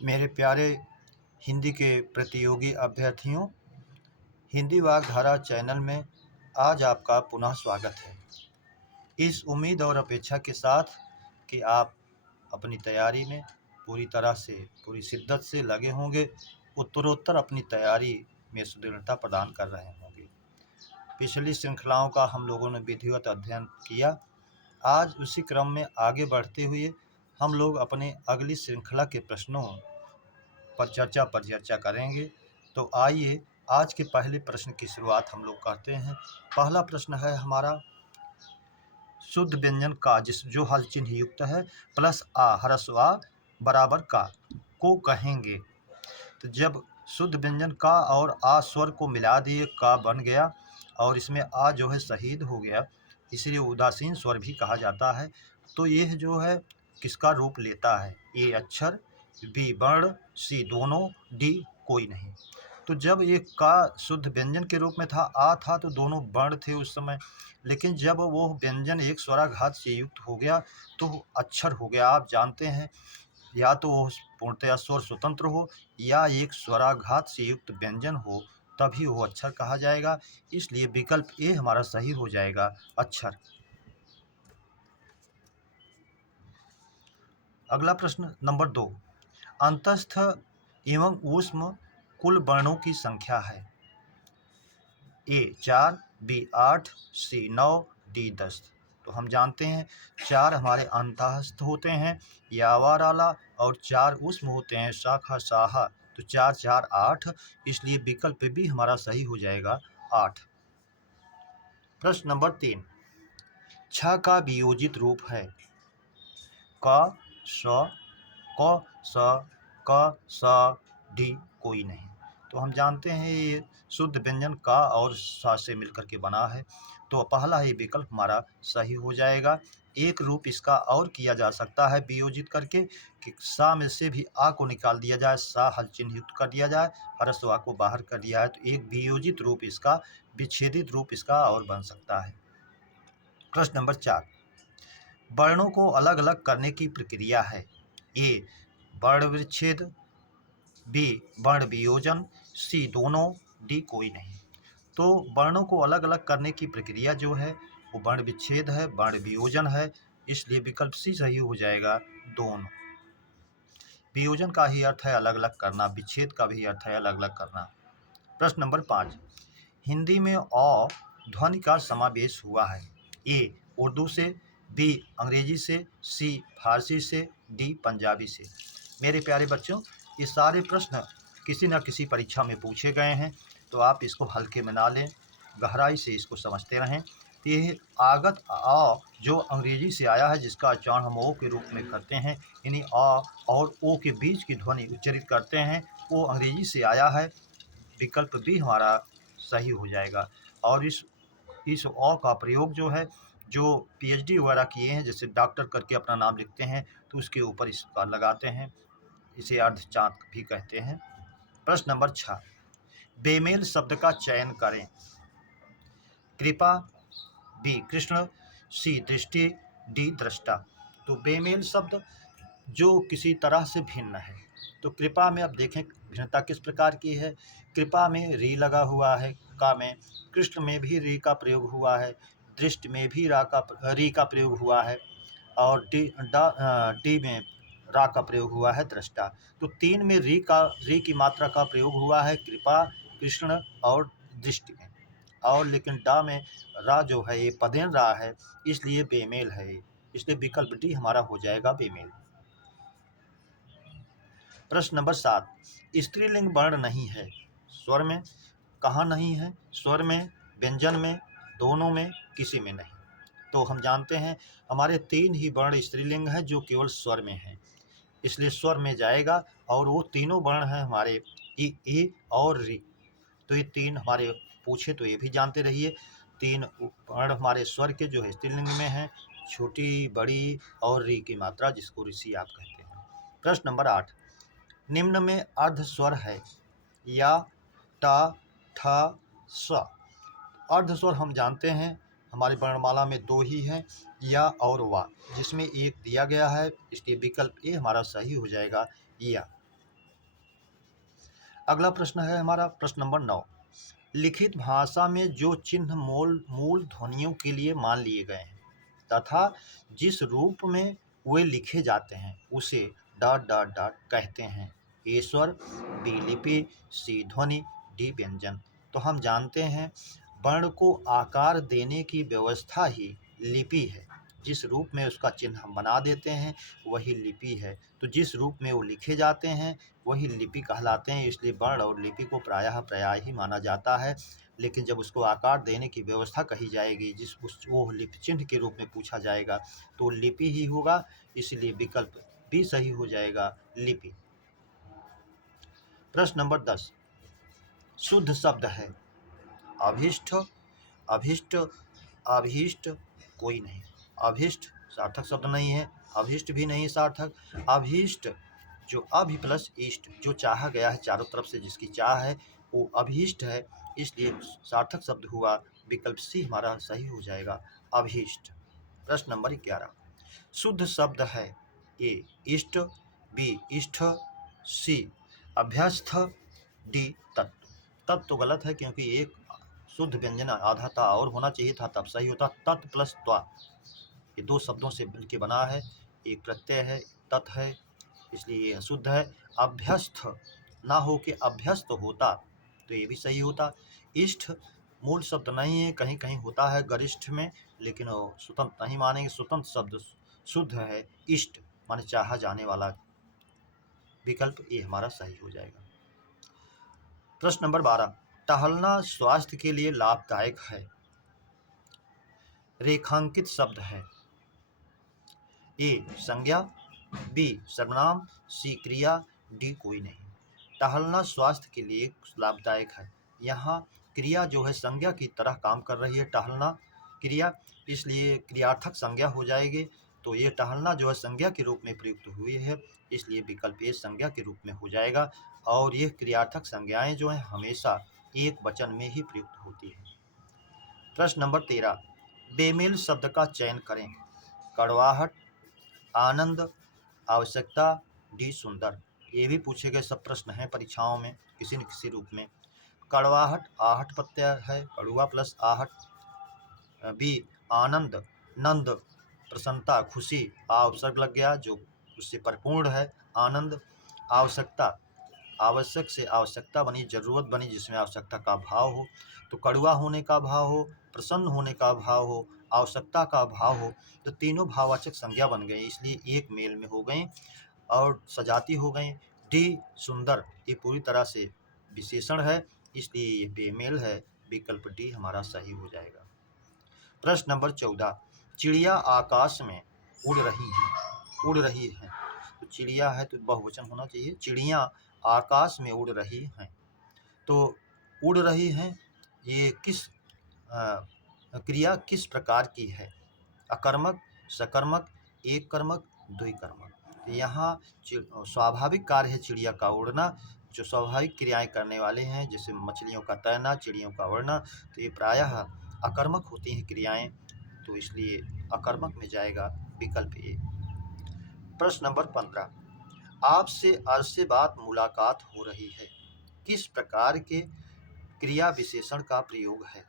मेरे प्यारे हिंदी के प्रतियोगी अभ्यर्थियों, हिंदी वाग्धारा चैनल में आज आपका पुनः स्वागत है। इस उम्मीद और अपेक्षा के साथ कि आप अपनी तैयारी में पूरी शिद्दत से लगे होंगे, उत्तरोत्तर अपनी तैयारी में सुदृढ़ता प्रदान कर रहे होंगे। पिछली श्रृंखलाओं का हम लोगों ने विधिवत अध्ययन किया। आज उसी क्रम में आगे बढ़ते हुए हम लोग अपने अगली श्रृंखला के प्रश्नों पर चर्चा करेंगे। तो आइए आज के पहले प्रश्न की शुरुआत हम लोग करते हैं। पहला प्रश्न है हमारा, शुद्ध व्यंजन का जो हल चिन्ह युक्त है प्लस आ ह्रस्व आ बराबर का को कहेंगे। तो जब शुद्ध व्यंजन का और आ स्वर को मिला दिए का बन गया और इसमें आ जो है शहीद हो गया, इसलिए उदासीन स्वर भी कहा जाता है। तो यह जो है किसका रूप लेता है? ए अक्षर, बी वर्ण, सी दोनों, डी कोई नहीं। तो जब एक का शुद्ध व्यंजन के रूप में था, आ था, तो दोनों वर्ण थे उस समय। लेकिन जब वो व्यंजन एक स्वराघात से युक्त हो गया तो अक्षर हो गया। आप जानते हैं, या तो वो पूर्णतया स्वर स्वतंत्र हो या एक स्वराघात से युक्त व्यंजन हो, तभी वो अक्षर कहा जाएगा। इसलिए विकल्प ए हमारा सही हो जाएगा, अक्षर। अगला प्रश्न नंबर 2, अंतस्थ एवं ऊष्म कुल वर्णों की संख्या है। ए 4, बी 8, सी 9, डी 10। तो हम जानते हैं 4 हमारे अंतस्थ होते हैं यावाराला और 4 ऊष्म होते हैं शाखा साहा। तो 4 4 8, इसलिए विकल्प भी हमारा सही हो जाएगा, 8। प्रश्न नंबर 3, छ का वियोजित रूप है क स क स क स डी कोई नहीं। तो हम जानते हैं ये शुद्ध व्यंजन का और सा से मिलकर के बना है। तो पहला ही विकल्प हमारा सही हो जाएगा। एक रूप इसका और किया जा सकता है वियोजित करके कि सा में से भी आ को निकाल दिया जाए, सा हल चिन्ह युक्त कर दिया जाए, ह्रस्व आ को बाहर कर दिया है। तो एक वियोजित रूप इसका, विच्छेदित रूप इसका और बन सकता है। प्रश्न नंबर 4, वर्णों को अलग अलग करने की प्रक्रिया है। ए वर्ण विच्छेद, बी वर्ण वियोजन, सी दोनों, डी कोई नहीं। तो वर्णों को अलग अलग करने की प्रक्रिया जो है वो वर्ण विच्छेद है, वर्ण वियोजन है, इसलिए विकल्प सी सही हो जाएगा, दोनों। वियोजन का ही अर्थ है अलग अलग करना, विच्छेद का भी अर्थ है अलग अलग करना। प्रश्न नंबर 5, हिंदी में अ ध्वनि का समावेश हुआ है। ए उर्दू से, बी अंग्रेजी से, सी फारसी से, डी पंजाबी से। मेरे प्यारे बच्चों, ये सारे प्रश्न किसी न किसी परीक्षा में पूछे गए हैं, तो आप इसको हल्के में ना लें, गहराई से इसको समझते रहें। ये आगत आ जो अंग्रेजी से आया है, जिसका उच्चारण हम ओ के रूप में करते हैं, यानी आ और ओ के बीच की ध्वनि उच्चारित करते हैं, वो अंग्रेजी से आया है। विकल्प भी हमारा सही हो जाएगा। और इस अ का प्रयोग जो है, जो पीएचडी वगैरह किए हैं, जैसे डॉक्टर करके अपना नाम लिखते हैं, तो उसके ऊपर इसका लगाते हैं। इसे अर्धचांद भी कहते हैं। प्रश्न नंबर 6, बेमेल शब्द का चयन करें। कृपा, बी कृष्ण, सी दृष्टि, डी दृष्टा। तो बेमेल शब्द जो किसी तरह से भिन्न है। तो कृपा में अब देखें भिन्नता किस प्रकार की है। कृपा में री लगा हुआ है का में, कृष्ण में भी री का प्रयोग हुआ है, दृष्टि में भी री का प्रयोग हुआ है, और डी में रा का प्रयोग हुआ है, दृष्टा। तो 3 में री की मात्रा का प्रयोग हुआ है, कृपा, कृष्ण और दृष्टि में। और लेकिन डा में रा जो है ये पदेन रा है, इसलिए बेमेल है। इसलिए विकल्प डी हमारा हो जाएगा, बेमेल। प्रश्न नंबर 7, स्त्रीलिंग वर्ण नहीं है। स्वर में कहाँ नहीं है? स्वर में, व्यंजन में, दोनों में, किसी में नहीं। तो हम जानते हैं हमारे 3 ही वर्ण स्त्रीलिंग है जो केवल स्वर में है, इसलिए स्वर में जाएगा। और वो तीनों वर्ण हैं हमारे ई और री। तो ये 3 हमारे पूछे तो ये भी जानते रहिए, 3 वर्ण हमारे स्वर के जो है स्त्रीलिंग में हैं, छोटी, बड़ी और री की मात्रा, जिसको ऋषि आप कहते हैं। प्रश्न नंबर 8, निम्न में अर्ध स्वर है या, टा, ठ, स। अर्ध स्वर हम जानते हैं हमारी वर्णमाला में 2 ही हैं, या और वा, जिसमें एक दिया गया है, इसलिए विकल्प ए हमारा सही हो जाएगा, या। अगला प्रश्न है हमारा प्रश्न नंबर 9। लिखित भाषा में जो चिन्ह मूल ध्वनियों के लिए मान लिए गए हैं तथा जिस रूप में वे लिखे जाते हैं उसे डॉट डॉट डॉट कहते हैं। ए स्वर, बी लिपि, सी ध्वनि, डी व्यंजन। तो हम जानते हैं वर्ण को आकार देने की व्यवस्था ही लिपि है। जिस रूप में उसका चिन्ह हम बना देते हैं वही लिपि है। तो जिस रूप में वो लिखे जाते हैं वही लिपि कहलाते हैं। इसलिए वर्ण और लिपि को प्रायः पर्याय ही माना जाता है। लेकिन जब उसको आकार देने की व्यवस्था कही जाएगी, वो लिपि चिन्ह के रूप में पूछा जाएगा तो लिपि ही होगा। इसलिए विकल्प बी सही हो जाएगा, लिपि। प्रश्न नंबर 10। शुद्ध शब्द है अभिष्ट, अभिष्ट, अभीष्ट, कोई नहीं। अभिष्ट सार्थक शब्द नहीं है, अभिष्ट भी नहीं सार्थक। अभीष्ट जो अभि प्लस इष्ट, जो चाहा गया है चारों तरफ से जिसकी चाह है वो अभीष्ट है। इसलिए सार्थक शब्द हुआ विकल्प सी हमारा सही हो जाएगा, अभीष्ट। प्रश्न नंबर 11। शुद्ध शब्द है ए इष्ट, बी इष्ट, सी अभ्यस्त, डी तत्व। तत्व तो गलत है क्योंकि एक शुद्ध व्यंजन आधा था और होना चाहिए था तब सही होता। तत् प्लस त्वा ये दो शब्दों से मिलकर बना है, एक प्रत्यय है, तत् है, इसलिए ये अशुद्ध है। अभ्यस्त ना हो के अभ्यस्त होता तो ये भी सही होता। इष्ट मूल शब्द नहीं है, कहीं कहीं होता है गरिष्ठ में, लेकिन स्वतंत्र नहीं मानेंगे। स्वतंत्र शब्द शुद्ध है, इष्ट माने चाहा जाने वाला। विकल्प ए हमारा सही हो जाएगा। प्रश्न नंबर 12। टहलना स्वास्थ्य के लिए लाभदायक है। रेखांकित शब्द है ए संज्ञा, बी सर्वनाम, सी क्रिया, डी कोई नहीं। टहलना स्वास्थ्य के लिए लाभदायक है। यहाँ क्रिया जो है संज्ञा की तरह काम कर रही है, टहलना क्रिया, इसलिए क्रियार्थक संज्ञा हो जाएगी। तो ये टहलना जो है संज्ञा के रूप में प्रयुक्त हुई है, इसलिए विकल्प ए संज्ञा के रूप में हो जाएगा। और ये क्रियार्थक संज्ञाएं जो हैं हमेशा एक वचन में ही प्रयुक्त होती है। प्रश्न नंबर 13। बेमेल शब्द का चयन करें। कड़वाहट, आनंद, आवश्यकता, डी सुंदर। ये भी पूछे गए सब प्रश्न हैं परीक्षाओं में किसी न किसी रूप में। कड़वाहट आहट प्रत्यय है, कड़ुआ प्लस आहट। बी आनंद, नंद प्रसन्नता, खुशी, आ उपसर्ग लग गया जो उससे परिपूर्ण है, आनंद। आवश्यकता आवश्यक से आवश्यकता बनी, जरूरत बनी जिसमें आवश्यकता का भाव हो। तो कड़ुआ होने का भाव हो, प्रसन्न होने का भाव हो, आवश्यकता का भाव हो, तो तीनों भाववाचक संज्ञा बन गए, इसलिए एक मेल में हो गए और सजाती हो गई। डी सुंदर ये पूरी तरह से विशेषण है, इसलिए ये बेमेल है। विकल्प डी हमारा सही हो जाएगा। प्रश्न नंबर 14। चिड़िया आकाश में उड़ रही हैं, उड़ रही हैं। तो चिड़िया है तो बहुवचन होना चाहिए। चिड़िया आकाश में उड़ रही हैं। तो उड़ रही हैं ये किस क्रिया किस प्रकार की है। अकर्मक, सकर्मक, एक कर्मक, द्विकर्मक। तो यहाँ स्वाभाविक कार्य है चिड़िया का उड़ना। जो स्वाभाविक क्रियाएं करने वाले हैं जैसे मछलियों का तैरना, चिड़ियों का उड़ना, तो ये प्रायः अकर्मक होती हैं क्रियाएं, तो इसलिए अकर्मक में जाएगा विकल्प ए। प्रश्न नंबर 15। आपसे अरसे बाद मुलाकात हो रही है, किस प्रकार के क्रिया विशेषण का प्रयोग है।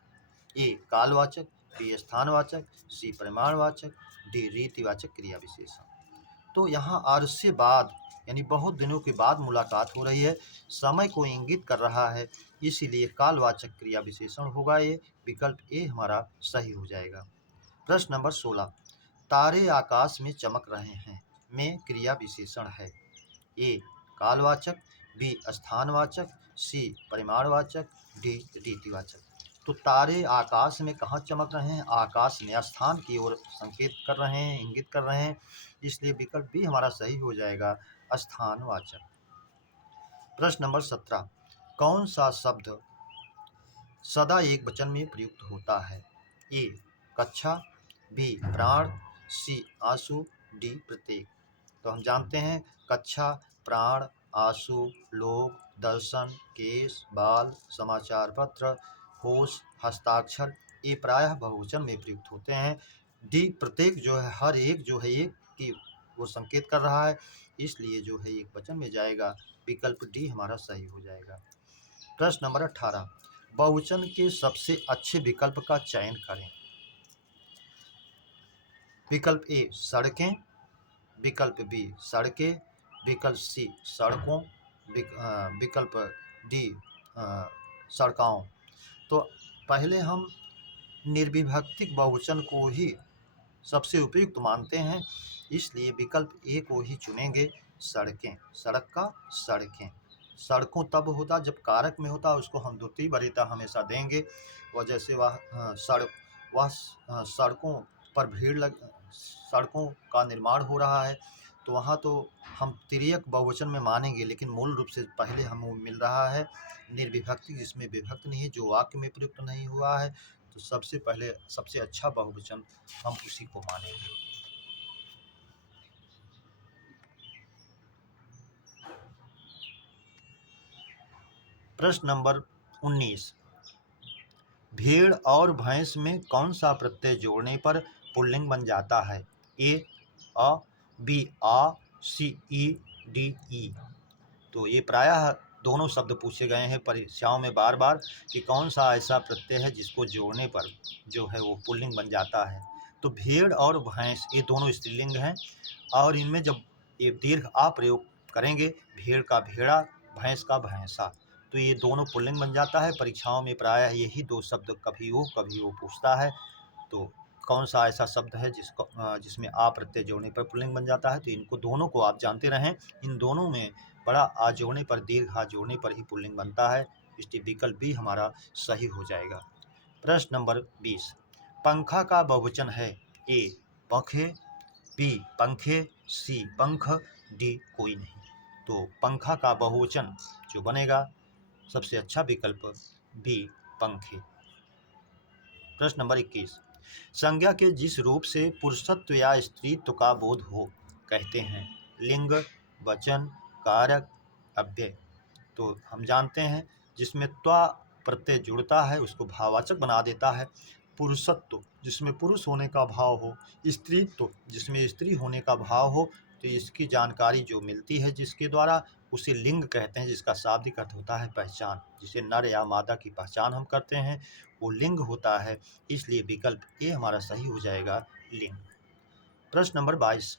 ए कालवाचक, बी स्थानवाचक, सी परिमाणवाचक, डी रीतिवाचक क्रिया विशेषण। तो यहाँ अरसे बाद यानी बहुत दिनों के बाद मुलाकात हो रही है, समय को इंगित कर रहा है, इसीलिए कालवाचक क्रिया विशेषण होगा। ये विकल्प ए हमारा सही हो जाएगा। प्रश्न नंबर 16। तारे आकाश में चमक रहे हैं में क्रिया विशेषण है। ए कालवाचक, बी स्थानवाचक, सी परिमाणवाचक, डी रीतिवाचक। तो तारे आकाश में कहाँ चमक रहे हैं, आकाश में, स्थान की ओर संकेत कर रहे हैं, इंगित कर रहे हैं, इसलिए विकल्प बी हमारा सही हो जाएगा, स्थानवाचक। प्रश्न नंबर 17। कौन सा शब्द सदा एक वचन में प्रयुक्त होता है। ए कक्षा, बी प्राण, सी आंसू, डी प्रत्येक। तो हम जानते हैं कक्षा, प्राण, आंसू, लोग, दर्शन, केस, बाल, समाचार पत्र, होश, हस्ताक्षर, ये प्रायः बहुवचन में प्रयुक्त होते हैं। डी प्रत्येक जो है हर एक जो है एक की वो संकेत कर रहा है, इसलिए जो है एक वचन में जाएगा, विकल्प डी हमारा सही हो जाएगा। प्रश्न नंबर 18, बहुवचन के सबसे अच्छे विकल्प का चयन करें। विकल्प ए सड़कें, विकल्प बी सड़कें, विकल्प सी सड़कों, विकल्प डी सड़कों। तो पहले हम निर्विभक्तिक बहुवचन को ही सबसे उपयुक्त मानते हैं, इसलिए विकल्प ए को ही चुनेंगे, सड़कें। सड़क का सड़कें, सड़कों तब होता जब कारक में होता, उसको हम द्वितीय वरीयता हमेशा देंगे। और जैसे वह सड़कों पर सड़कों का निर्माण हो रहा है, तो वहाँ तो हम तिर्यक बहुवचन में मानेंगे, लेकिन मूल रूप से पहले हमें मिल रहा है निर्विभक्ति, जिसमें विभक्त नहीं है, जो वाक्य में प्रयुक्त नहीं हुआ है, तो सबसे पहले सबसे अच्छा बहुवचन हम उसी को मानेंगे। प्रश्न नंबर 19, भेड़ और भैंस में कौन सा प्रत्यय जोड़ने पर पुल्लिंग बन जाता है? ए अ, बी आ, सी ई, डी ई। तो ये प्रायः दोनों शब्द पूछे गए हैं परीक्षाओं में बार बार कि कौन सा ऐसा प्रत्यय है जिसको जोड़ने पर जो है वो पुल्लिंग बन जाता है। तो भेड़ और भैंस ये दोनों स्त्रीलिंग हैं, और इनमें जब ये दीर्घ आ प्रयोग करेंगे, भेड़ का भेड़ा, भैंस का भैंसा, तो ये दोनों पुल्लिंग बन जाता है। परीक्षाओं में प्रायः यही दो शब्द कभी वो पूछता है। तो कौन सा ऐसा शब्द है जिसमें आ प्रत्यय जोड़ने पर पुल्लिंग बन जाता है? तो इनको दोनों को आप जानते रहें, इन दोनों में बड़ा आ जोड़ने पर, दीर्घ आ जोड़ने पर ही पुल्लिंग बनता है, इसलिए विकल्प बी हमारा सही हो जाएगा। प्रश्न नंबर 20, पंखा का बहुवचन है? ए पंखे, बी पंखे, सी पंख, डी कोई नहीं। तो पंखा का बहुवचन जो बनेगा, सबसे अच्छा विकल्प बी पंखे। प्रश्न नंबर 21, संज्ञा के जिस रूप से पुरुषत्व या स्त्रीत्व का बोध हो कहते हैं? लिंग, वचन, कारक, अव्यय। तो हम जानते हैं जिसमें त्वा प्रत्यय जुड़ता है उसको भाववाचक बना देता है। पुरुषत्व जिसमें पुरुष होने का भाव हो, स्त्रीत्व जिसमें स्त्री होने का भाव हो, तो इसकी जानकारी जो मिलती है जिसके द्वारा, उसे लिंग कहते हैं, जिसका शाब्दिक अर्थ होता है पहचान। जिसे नर या मादा की पहचान हम करते हैं वो लिंग होता है, इसलिए विकल्प ए हमारा सही हो जाएगा, लिंग। प्रश्न नंबर 22,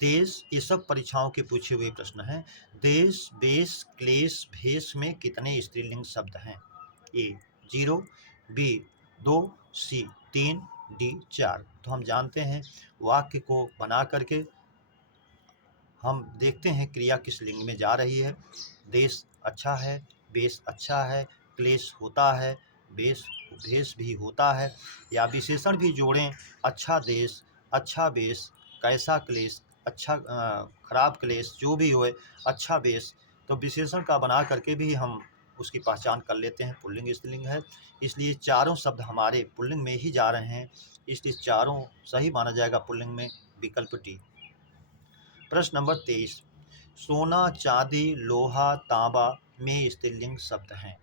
देश, ये सब परीक्षाओं के पूछे हुए प्रश्न हैं। देश, बेश, क्लेश, भेष में कितने स्त्रीलिंग शब्द हैं? ए 0, बी 2, सी 3, डी 4। तो हम जानते हैं वाक्य को बना करके हम देखते हैं क्रिया किस लिंग में जा रही है। देश अच्छा है, बेश अच्छा है, क्लेश होता है, भेष भी होता है, या विशेषण भी जोड़ें, अच्छा देश, अच्छा बेश, कैसा क्लेश, अच्छा खराब क्लेश, जो भी होए, अच्छा बेश। तो विशेषण का बना करके भी हम उसकी पहचान कर लेते हैं पुल्लिंग स्त्रीलिंग है, इसलिए चारों शब्द हमारे पुल्लिंग में ही जा रहे हैं, इसलिए चारों सही माना जाएगा पुल्लिंग में, विकल्प डी। प्रश्न नंबर 23, सोना, चांदी, लोहा, तांबा में स्त्रीलिंग शब्द हैं?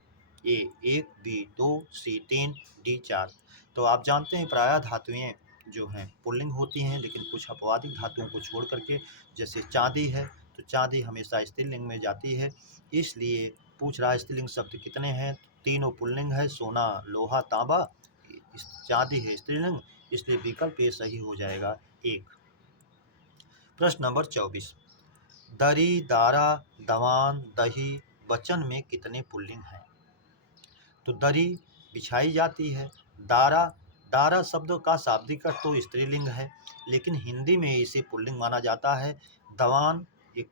ए 1, बी 2, सी 3, डी 4। तो आप जानते हैं प्रायः धातुएं जो हैं पुल्लिंग होती हैं, लेकिन कुछ अपवादिक धातुओं को छोड़ करके, जैसे चांदी है, तो चांदी हमेशा स्त्रीलिंग में जाती है, इसलिए पूछ रहा है स्त्रीलिंग शब्द कितने हैं? तीनों पुल्लिंग है, सोना, लोहा, तांबा, चांदी है स्त्रीलिंग, इसलिए विकल्प ए सही हो जाएगा, 1। प्रश्न नंबर 24, दरी, दारा, दवान, दही, वचन में कितने पुल्लिंग हैं? तो दरी बिछाई जाती है, दारा, दारा शब्द का शाब्दिक अर्थ तो स्त्रीलिंग है, लेकिन हिंदी में इसे पुल्लिंग माना जाता है। दवान एक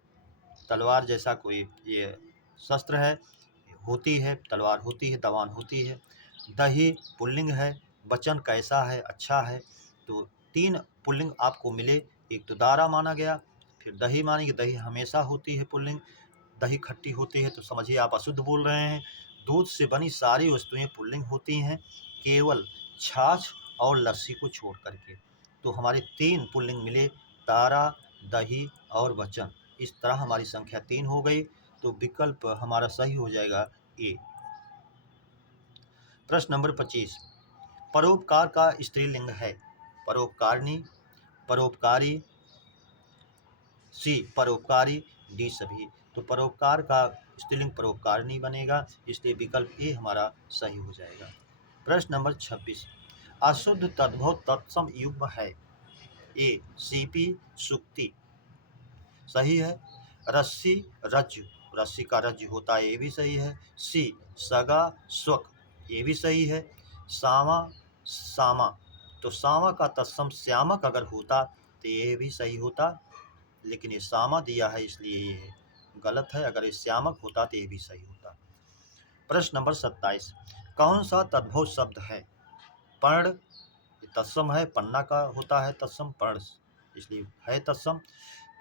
तलवार जैसा कोई ये शस्त्र है, होती है, तलवार होती है, दवान होती है। दही पुल्लिंग है, वचन कैसा है, अच्छा है। तो 3 पुल्लिंग आपको मिले, एक तो दारा माना गया, फिर दही मानी कि दही हमेशा होती है पुल्लिंग, दही खट्टी होती है तो समझिए आप अशुद्ध बोल रहे हैं। दूध से बनी सारी वस्तुएं पुल्लिंग होती हैं, केवल छाछ और लस्सी को छोड़ करके। तो हमारे 3 पुल्लिंग मिले, दारा, दही और वचन। इस तरह हमारी संख्या 3 हो गई, तो विकल्प हमारा सही हो जाएगा, ए। प्रश्न नंबर 25, परोपकार का स्त्रीलिंग है? परोपकारिणी, परोपकारी, सी परोपकारी, डी सभी। तो परोपकार का स्त्रीलिंग परोपकारिणी बनेगा, इसलिए विकल्प ए हमारा सही हो जाएगा। प्रश्न नंबर 26, अशुद्ध तद्भव तत्सम युग्म है। ए सीपी सुक्ति सही है। रस्सी रज्जु, रस्सी का रज्जु होता है, ये भी सही है। सी सगा स्वक, ये भी सही है। सामा सामा, तो सामा का तत्सम श्यामक अगर होता तो ये भी सही होता, लेकिन ये सामा दिया है इसलिए ये गलत है। अगर ये श्यामक होता तो ये भी सही होता। प्रश्न नंबर 27, कौन सा तद्भव शब्द है। पर्ण तत्सम है, पन्ना का होता है तत्सम, पर्ण इसलिए है तत्सम।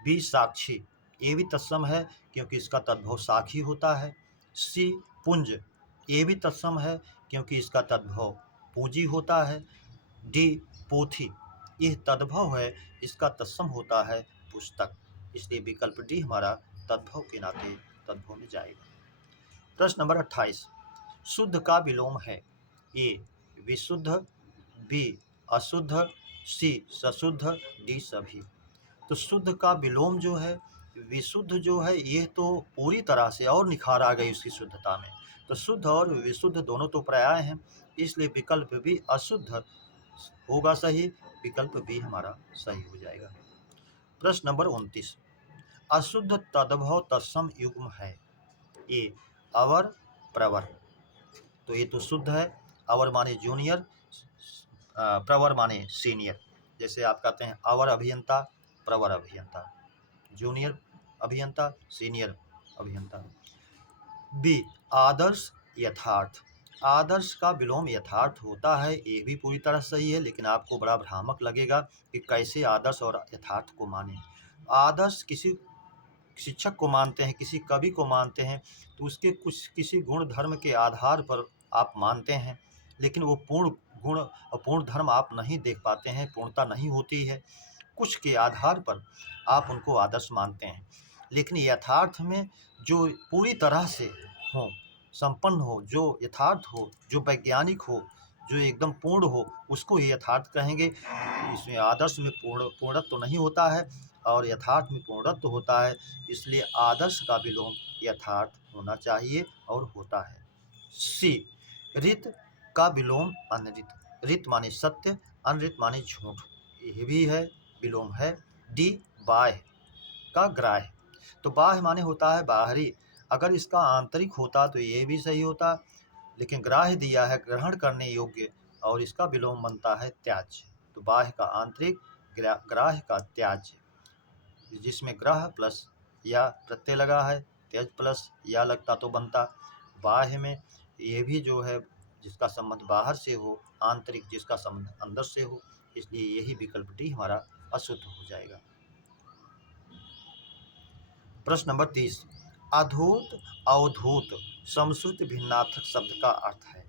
बी साक्षी, ये भी तत्सम है क्योंकि इसका तद्भव साखी होता है। सी पुंज, ये भी तत्सम है क्योंकि इसका तद्भव पूंजी होता है। डी पोथी, यह तद्भव है, इसका तत्सम होता है पुस्तक, इसलिए विकल्प डी हमारा तद्भव के नाते तद्भव में जाएगा। प्रश्न नंबर 28, शुद्ध का विलोम है। ए विशुद्ध, बी अशुद्ध, सी सशुद्ध, डी सभी। तो शुद्ध का विलोम जो है, विशुद्ध जो है, ये तो पूरी तरह से और निखार आ गई उसकी शुद्धता में। तो शुद्ध और विशुद्ध दोनों तो पर्याय हैं, इसलिए विकल्प भी अशुद्ध होगा सही, विकल्प बी हमारा सही हो जाएगा। प्रश्न नंबर 29, अशुद्ध तद्भव तत्सम युग्म है। ए अवर प्रवर, तो ये तो शुद्ध है। अवर माने जूनियर, प्रवर माने सीनियर। जैसे आप कहते हैं अवर अभियंता, प्रवर अभियंता, जूनियर अभियंता, सीनियर अभियंता। बी आदर्श यथार्थ, आदर्श का विलोम यथार्थ होता है, ये भी पूरी तरह सही है, लेकिन आपको बड़ा भ्रामक लगेगा कि कैसे आदर्श और यथार्थ को माने। आदर्श किसी शिक्षक को मानते हैं, किसी कवि को मानते हैं, तो उसके कुछ किसी गुण धर्म के आधार पर आप मानते हैं, लेकिन वो पूर्ण गुण और पूर्ण धर्म आप नहीं देख पाते हैं, पूर्णता नहीं होती है, कुछ के आधार पर आप उनको आदर्श मानते हैं। लेकिन यथार्थ में जो पूरी तरह से हो, संपन्न हो, जो यथार्थ हो, जो वैज्ञानिक हो, जो एकदम पूर्ण हो, उसको ही यथार्थ कहेंगे। इसमें आदर्श में पूर्णत्व तो नहीं होता है और यथार्थ में पूर्णत्व होता है, इसलिए आदर्श का विलोम यथार्थ होना चाहिए और होता है। सी रित का विलोम अनरित, रित माने सत्य, अनरित माने झूठ, यह भी है विलोम है। डी बाह्य का ग्राह्य, तो बाह्य माने होता है बाहरी, अगर इसका आंतरिक होता तो ये भी सही होता, लेकिन ग्राह्य दिया है ग्रहण करने योग्य, और इसका विलोम बनता है त्याज्य। तो बाह्य का आंतरिक, ग्राह्य का त्याज्य, जिसमें ग्रह प्लस या प्रत्यय लगा है, त्यज प्लस या लगता तो बनता बाह्य में। ये भी जो है जिसका संबंध बाहर से हो, आंतरिक जिसका संबंध अंदर से हो, इसलिए यही विकल्प डी हमारा अशुद्ध हो जाएगा। प्रश्न नंबर 30, अधूत अवधूत समश्रुत भिन्नार्थक शब्द का अर्थ है।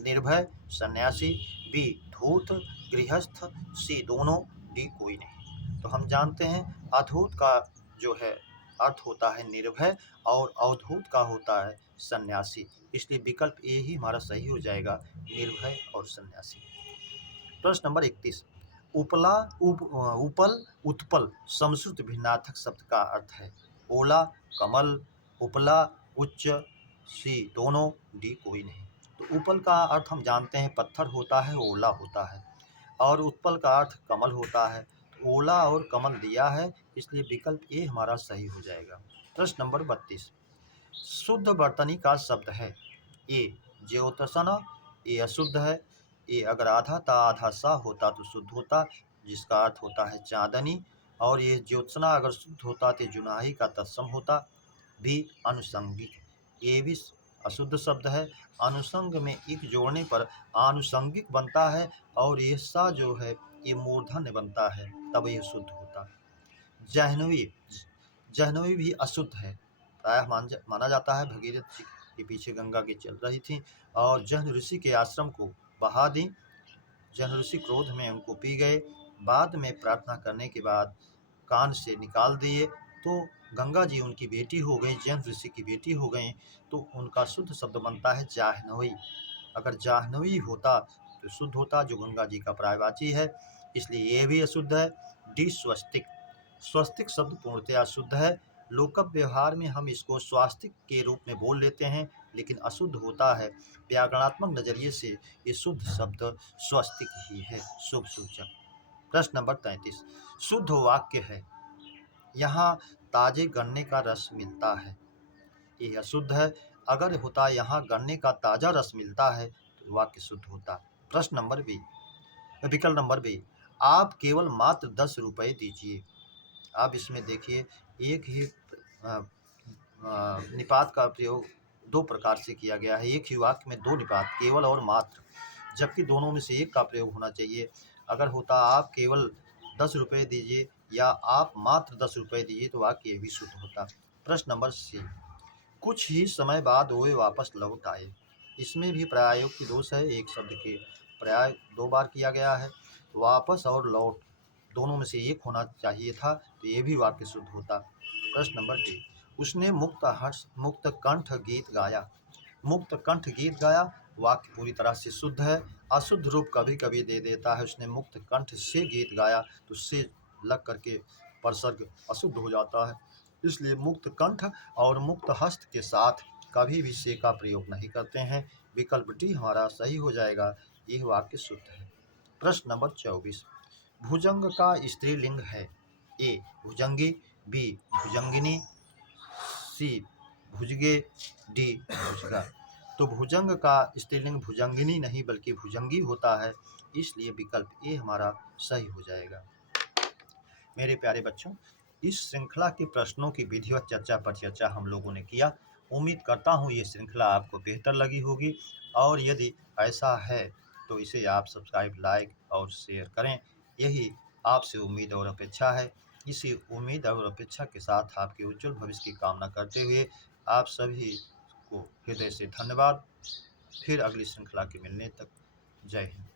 निर्भय, सन्यासी, बी धूत, गृहस्थ, सी दोनों, डी कोई नहीं। तो हम जानते हैं अधूत का जो है अर्थ होता है निर्भय और अवधूत का होता है सन्यासी, इसलिए विकल्प ए ही हमारा सही हो जाएगा, निर्भय और सन्यासी। प्रश्न नंबर 31, उपला उपल उत्पल समश्रुत भिन्नार्थक शब्द का अर्थ है। ओला, कमल, उपला, उच्च, सी दोनों, डी कोई नहीं। तो उपल का अर्थ हम जानते हैं पत्थर होता है, ओला होता है, और उत्पल का अर्थ कमल होता है। ओला और कमल दिया है, इसलिए विकल्प ए हमारा सही हो जाएगा। प्रश्न नंबर 32, शुद्ध वर्तनी का शब्द है। ए ज्योत्सना, ये अशुद्ध है। ए अगर आधा ता आधा सा होता तो शुद्ध होता, जिसका अर्थ होता है चांदनी, और ये ज्योत्सना अगर शुद्ध होता तो जुनाही का तत्सम होता। बी अनुसंगिक, ये भी अशुद्ध शब्द है, अनुसंग में एक जोड़ने पर आनुषंगिक बनता है, और ये सा जो है ये मूर्धन्य बनता है, तब ये शुद्ध होता। जाह्नवी, जाह्नवी भी अशुद्ध है, प्रायः माना जाता है भगीरथ जी के पीछे गंगा की चल रही थी और जह्न ऋषि के आश्रम को बहा दी। जह्न ऋषि क्रोध में उनको पी गए, बाद में प्रार्थना करने के बाद कान से निकाल दिए, तो गंगा जी उनकी बेटी हो गई, जह्न ऋषि की बेटी हो गई, तो उनका शुद्ध शब्द बनता है जाह्नवी। अगर जाह्नवी होता तो शुद्ध होता, जो गंगा जी का पर्यायवाची है, इसलिए ये भी अशुद्ध है। डी स्वस्तिक, स्वस्तिक शब्द पूर्णतया शुद्ध है। लोकप व्यवहार में हम इसको स्वास्तिक के रूप में बोल लेते हैं, लेकिन अशुद्ध होता है। व्याकरणात्मक नजरिए से ये शुद्ध शब्द स्वस्तिक ही है, शुभ सूचक। प्रश्न नंबर 33, शुद्ध वाक्य है। यहाँ ताजे गन्ने का रस मिलता है, ये अशुद्ध है। अगर होता यहाँ गन्ने का ताजा रस मिलता है तो वाक्य शुद्ध होता। प्रश्न नंबर बी, विकल्प नंबर बी, आप केवल मात्र 10 रुपये दीजिए। आप इसमें देखिए एक ही निपात का प्रयोग दो प्रकार से किया गया है। एक ही वाक्य में दो निपात, केवल और मात्र, जबकि दोनों में से एक का प्रयोग होना चाहिए। अगर होता आप केवल 10 रुपये दीजिए या आप मात्र 10 रुपये दीजिए तो वाक्य ये भी शुद्ध होता। प्रश्न नंबर सी, कुछ ही समय बाद वे वापस लौट आए। इसमें भी प्रयोग की दोष है, एक शब्द के प्रयोग दो बार किया गया है। वापस और लौट दोनों में से एक होना चाहिए था, तो ये भी वाक्य शुद्ध होता। प्रश्न नंबर डी, उसने मुक्त कंठ गीत गाया। मुक्त कंठ गीत गाया, वाक्य पूरी तरह से शुद्ध है। अशुद्ध रूप कभी कभी दे देता है, उसने मुक्त कंठ से गीत गाया, तो से लग करके परसर्ग अशुद्ध हो जाता है। इसलिए मुक्त कंठ और मुक्त हस्त के साथ कभी भी से का प्रयोग नहीं करते हैं। विकल्प डी हमारा सही हो जाएगा, यह वाक्य शुद्ध है। प्रश्न नंबर 24, भुजंग का स्त्रीलिंग है। ए भुजंगी, बी भुजंगिनी, सी भुजगे, डी भुजगा। तो भुजंग का स्त्रीलिंग भुजंगिनी नहीं बल्कि भुजंगी होता है, इसलिए विकल्प ए हमारा सही हो जाएगा। मेरे प्यारे बच्चों, इस श्रृंखला के प्रश्नों की विधिवत चर्चा पर चर्चा हम लोगों ने किया। उम्मीद करता हूँ ये श्रृंखला आपको बेहतर लगी होगी, और यदि ऐसा है तो इसे आप सब्सक्राइब, लाइक और शेयर करें। यही आपसे उम्मीद और अपेक्षा है। इसी उम्मीद और अपेक्षा के साथ आपके उज्जवल भविष्य की कामना करते हुए आप सभी को हृदय से धन्यवाद। फिर अगली श्रृंखला के मिलने तक जय हिंद।